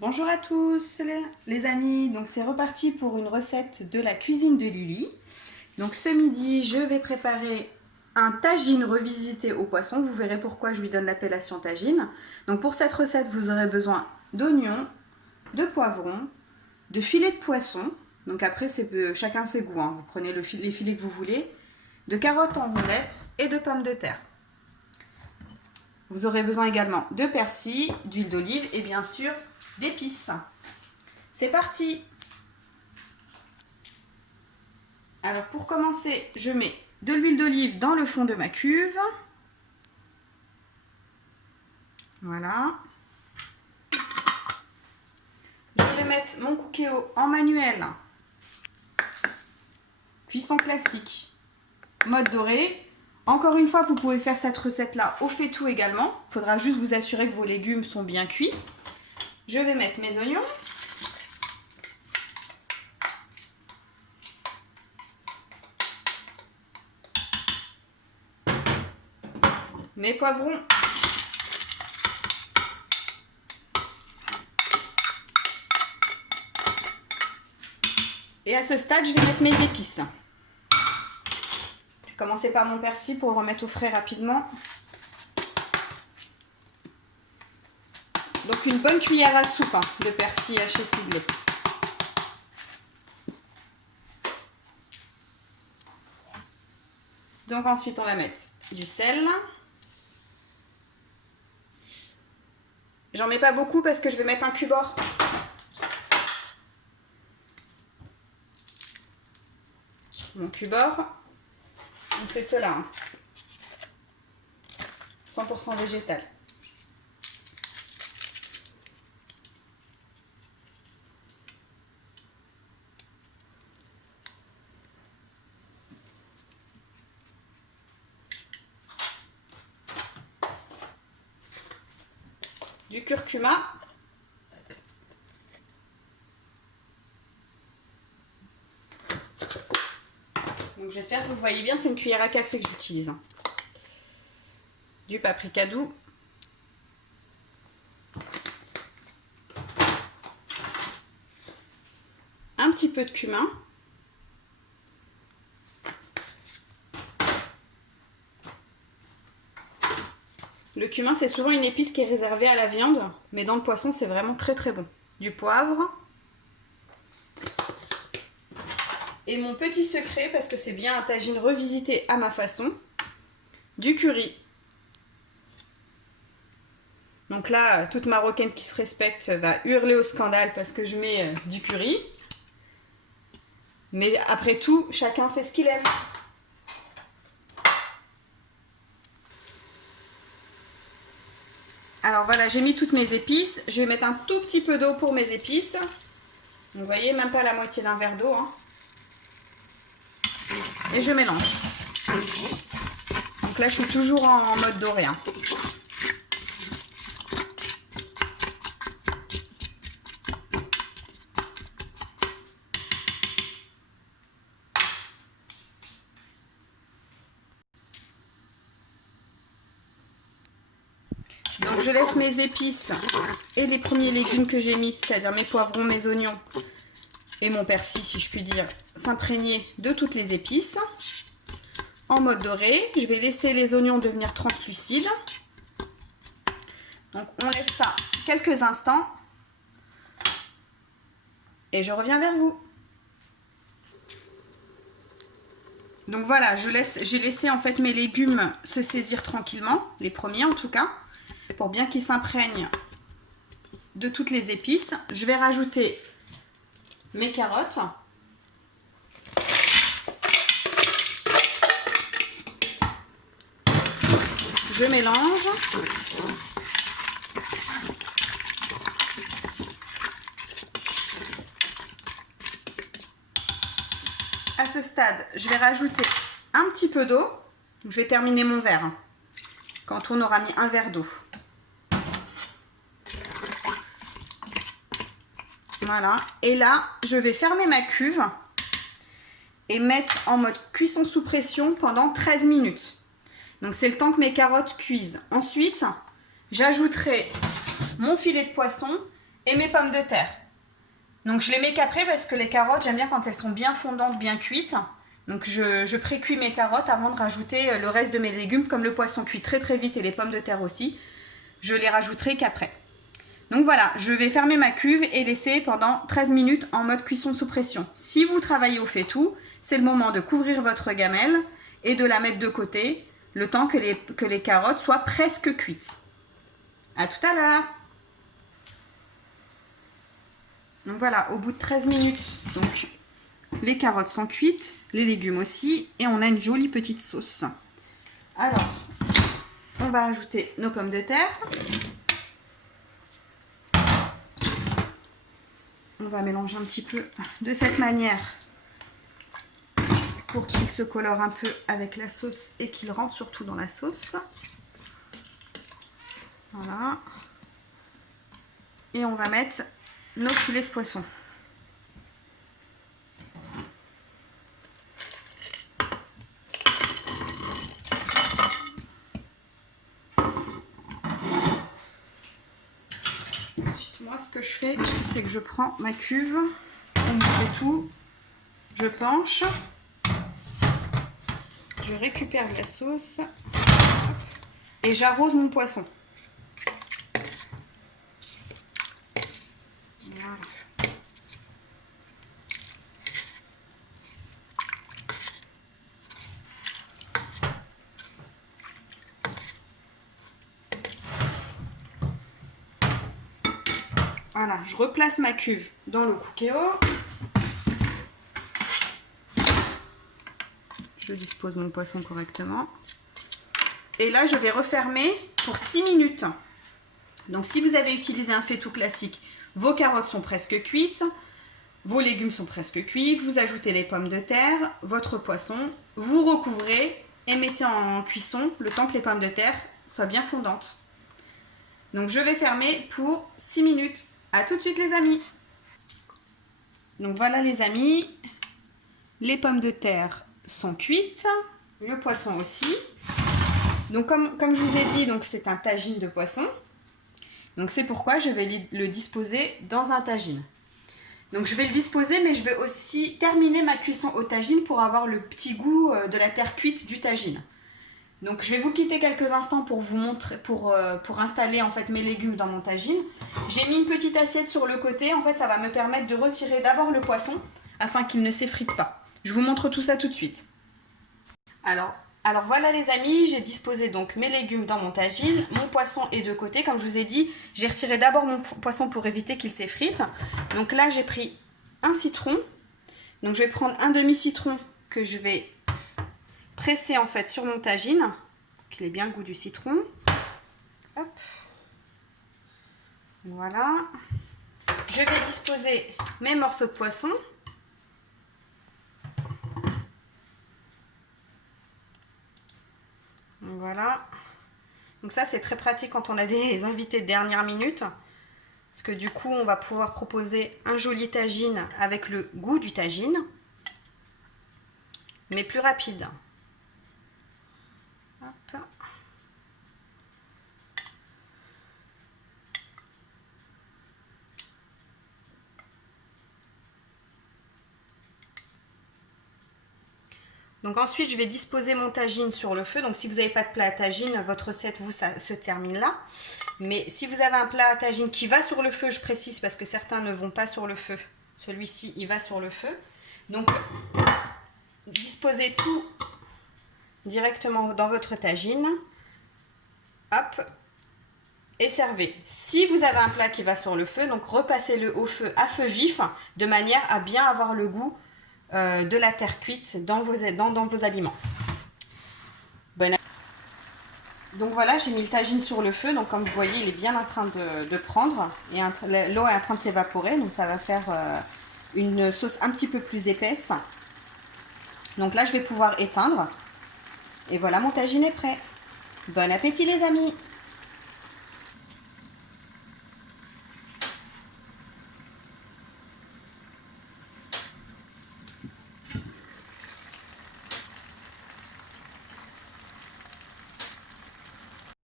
Bonjour à tous les amis, donc c'est reparti pour une recette de la cuisine de Lily. Donc ce midi je vais préparer un tagine revisité au poisson, vous verrez pourquoi je lui donne l'appellation tagine. Donc pour cette recette vous aurez besoin d'oignons, de poivrons, de filets de poisson, donc après c'est chacun ses goûts, hein. Vous prenez les filets que vous voulez, de carottes en rondelles et de pommes de terre. Vous aurez besoin également de persil, d'huile d'olive et bien sûr d'épices. C'est parti! Alors pour commencer, je mets de l'huile d'olive dans le fond de ma cuve. Voilà. Je vais mettre mon cookéo en manuel. Cuisson classique. Mode doré. Encore une fois, vous pouvez faire cette recette-là au faitout également. Il faudra juste vous assurer que vos légumes sont bien cuits. Je vais mettre mes oignons. Mes poivrons. Et à ce stade, je vais mettre mes épices. Je vais commencer par mon persil pour le remettre au frais rapidement. Donc une bonne cuillère à soupe de persil haché ciselé. Donc ensuite on va mettre du sel. J'en mets pas beaucoup parce que je vais mettre un cube-or. Mon cube-or, donc c'est cela, 100% végétal. Du curcuma. Donc j'espère que vous voyez bien, c'est une cuillère à café que j'utilise. Du paprika doux. Un petit peu de cumin. Le cumin, c'est souvent une épice qui est réservée à la viande, mais dans le poisson, c'est vraiment très très bon. Du poivre. Et mon petit secret, parce que c'est bien un tagine revisité à ma façon, du curry. Donc là, toute marocaine qui se respecte va hurler au scandale parce que je mets du curry. Mais après tout, chacun fait ce qu'il aime. Alors voilà, j'ai mis toutes mes épices. Je vais mettre un tout petit peu d'eau pour mes épices. Vous voyez, même pas la moitié d'un verre d'eau. Et je mélange. Donc là, je suis toujours en mode doré. Donc je laisse mes épices et les premiers légumes que j'ai mis, c'est-à-dire mes poivrons, mes oignons et mon persil, si je puis dire, s'imprégner de toutes les épices. En mode doré, je vais laisser les oignons devenir translucides. Donc on laisse ça quelques instants et je reviens vers vous. Donc voilà, j'ai laissé en fait mes légumes se saisir tranquillement, les premiers en tout cas, pour bien qu'ils s'imprègnent de toutes les épices. Je vais rajouter mes carottes. Je mélange. À ce stade, je vais rajouter un petit peu d'eau. Je vais terminer mon verre quand on aura mis un verre d'eau. Voilà. Et là, je vais fermer ma cuve et mettre en mode cuisson sous pression pendant 13 minutes. Donc c'est le temps que mes carottes cuisent. Ensuite, j'ajouterai mon filet de poisson et mes pommes de terre. Donc je les mets qu'après parce que les carottes, j'aime bien quand elles sont bien fondantes, bien cuites. Donc je pré-cuis mes carottes avant de rajouter le reste de mes légumes, comme le poisson cuit très très vite et les pommes de terre aussi. Je les rajouterai qu'après. Donc voilà, je vais fermer ma cuve et laisser pendant 13 minutes en mode cuisson sous pression. Si vous travaillez au faitout, c'est le moment de couvrir votre gamelle et de la mettre de côté le temps que les carottes soient presque cuites. À tout à l'heure. Donc voilà, au bout de 13 minutes, donc les carottes sont cuites, les légumes aussi, et on a une jolie petite sauce. Alors, on va ajouter nos pommes de terre. On va mélanger un petit peu de cette manière pour qu'il se colore un peu avec la sauce et qu'il rentre surtout dans la sauce. Voilà. Et on va mettre nos filets de poisson. Ensuite, moi, ce que je fais, c'est que je prends ma cuve, on me fait tout, je penche, je récupère la sauce et j'arrose mon poisson. Voilà. Voilà, je replace ma cuve dans le cookéo. Je dispose mon poisson correctement. Et là, je vais refermer pour 6 minutes. Donc, si vous avez utilisé un faitout classique, vos carottes sont presque cuites, vos légumes sont presque cuits, vous ajoutez les pommes de terre, votre poisson, vous recouvrez et mettez en cuisson le temps que les pommes de terre soient bien fondantes. Donc, je vais fermer pour 6 minutes. À tout de suite les amis. Donc voilà les amis, les pommes de terre sont cuites, le poisson aussi. Donc comme je vous ai dit, donc c'est un tagine de poisson. Donc c'est pourquoi je vais le disposer dans un tagine. Donc je vais le disposer, mais je vais aussi terminer ma cuisson au tagine pour avoir le petit goût de la terre cuite du tagine. Donc je vais vous quitter quelques instants pour vous montrer, pour installer en fait mes légumes dans mon tagine. J'ai mis une petite assiette sur le côté, en fait ça va me permettre de retirer d'abord le poisson afin qu'il ne s'effrite pas. Je vous montre tout ça tout de suite. Alors voilà les amis, j'ai disposé donc mes légumes dans mon tagine, mon poisson est de côté. Comme je vous ai dit, j'ai retiré d'abord mon poisson pour éviter qu'il s'effrite. Donc là j'ai pris un citron, donc je vais prendre un demi-citron que je vais presser en fait sur mon tagine pour qu'il ait bien le goût du citron. Hop. Voilà. Je vais disposer mes morceaux de poisson. Voilà. Donc ça c'est très pratique quand on a des invités de dernière minute. Parce que du coup on va pouvoir proposer un joli tagine avec le goût du tagine. Mais plus rapide. Hop. Donc ensuite, je vais disposer mon tagine sur le feu. Donc si vous n'avez pas de plat à tagine, votre recette, ça se termine là. Mais si vous avez un plat à tagine qui va sur le feu, je précise parce que certains ne vont pas sur le feu. Celui-ci, il va sur le feu. Donc, disposez tout directement dans votre tagine. Hop. Et servez. Si vous avez un plat qui va sur le feu, donc repassez-le au feu à feu vif, de manière à bien avoir le goût de la terre cuite dans vos aliments. Bon. Donc voilà, j'ai mis le tagine sur le feu, donc comme vous voyez, il est bien en train de prendre, et l'eau est en train de s'évaporer, donc ça va faire une sauce un petit peu plus épaisse. Donc là, je vais pouvoir éteindre, et voilà, mon tagine est prêt. Bon appétit les amis!